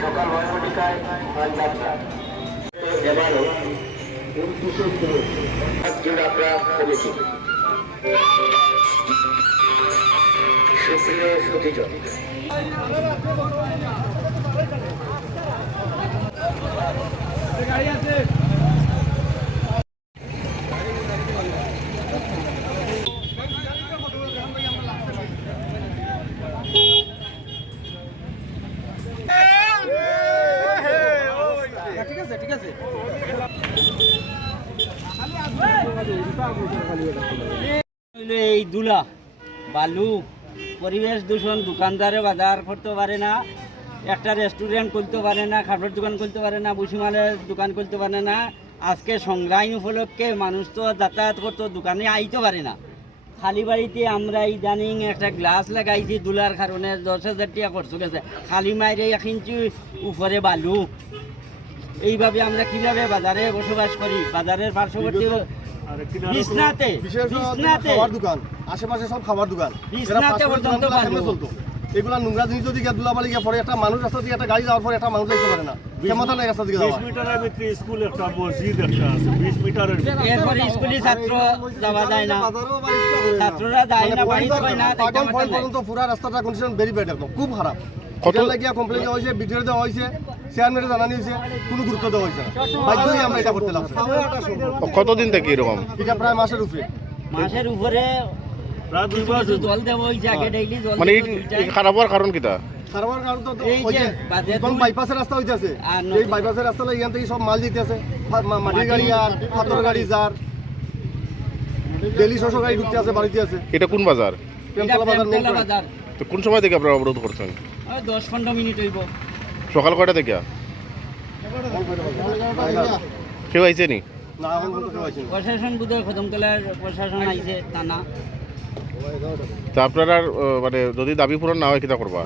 সকাল নয় ঘটিকায় মাল যাত্রা এবারও উনত্রিশে আমরা করেছি সুপ্রিয় সতীজন এই দুলা, বালু, পরিবেশ দূষণ, দোকানদারে বাজার করতে পারে না, একটা রেস্টুরেন্ট করতে পারে না খাবারের দোকান করতে পারে না বুসিমালের দোকান করতে পারে না, আজকে সংগ্রাম উপলক্ষে মানুষ তো যাতায়াত করতো, দোকানে আইতে পারে না। খালি বাড়িতে আমরা ইদানিং একটা গ্লাস লাগাইছি, দুলার কারণে দশ হাজার টাকা খরচ গেছে। খালি মাইরে ইঞ্চি উপরে বালু। এইভাবে আমরা কীভাবে বাজারে বসবাস করি? বাজারের পার্শ্ববর্তী বিছনাতে বিছনাতে খাবার দোকান। আশেপাশে সব খাবার দোকান। বিছনাতে পর্যন্ত দোকানগুলো সামনে বালু। চলতো এগুলা নোংরা জিনিস যদি দুলাবালি গিয়ে পরে একটা মানুষ রাস্তা দিয়ে একটা গাড়ি যাওয়ার পরে একটা মানুষ যাইতে পারে না। ক্ষমতা নাই রাস্তা দিকে বিশ যাওয়া মিটারের ভিতরে স্কুল একটা মসজিদ একটা আছে বিশ মিটারের এরপরে স্কুলে ছাত্র যাওয়া যায় না। ছাত্ররা যায় না বাড়ি না তাই পাগল জামাতা পয়েন্ট নাই। পর্যন্ত পুরা রাস্তাটা কন্ডিশন ভেরি ব্যাড একদম খুব খারাপ। কত- কত লাগিয়া কমপ্লেন দেওয়া হয়েছে ভিডিও দেওয়া হয়েছে চেয়ারম্যানে জানানি হয়েছে কোনো গুরুত্ব দেওয়া হয়েছে না। বাধ্যই আমরা এটা করতে লাগছে কতদিন থেকে এরকম? এটা প্রায় মাসের উপরে। মাসের উপরে জল দেওয়া হয়েছে আগে ডেইলি জল মানে খারাপ হওয়ার কারণ কিটা? খারাপের কারণ তো এই যে হয়েছে। বাজে কোন বাইপাসের রাস্তা হইতেছে। আর এই বাইপাসের রাস্তা লাগে এখান থেকে সব মাল দিতেছে। মাটির মাটি- গাড়ি আর পাথর গাড়ি। যার ডেলি শস্য গাড়ি ঢুকতে আছে বাড়িতে আছে। এটা কোন বাজার? এটা প্রেমতলা বাজার প্রেমতলা বাজার। তো কোন সময় থেকে আপনারা অবরোধ করছেন? দশ পনেরো মিনিট হইব। সকাল কয়টা থেকে? কেউ আইছে নি? না এখন পর্যন্ত কেউ আসেনি। প্রশাসন খদমতলার প্রশাসন আইছে টানা তা আপনারা মানে যদি দাবি পূরণ না হয় কিনা করবা?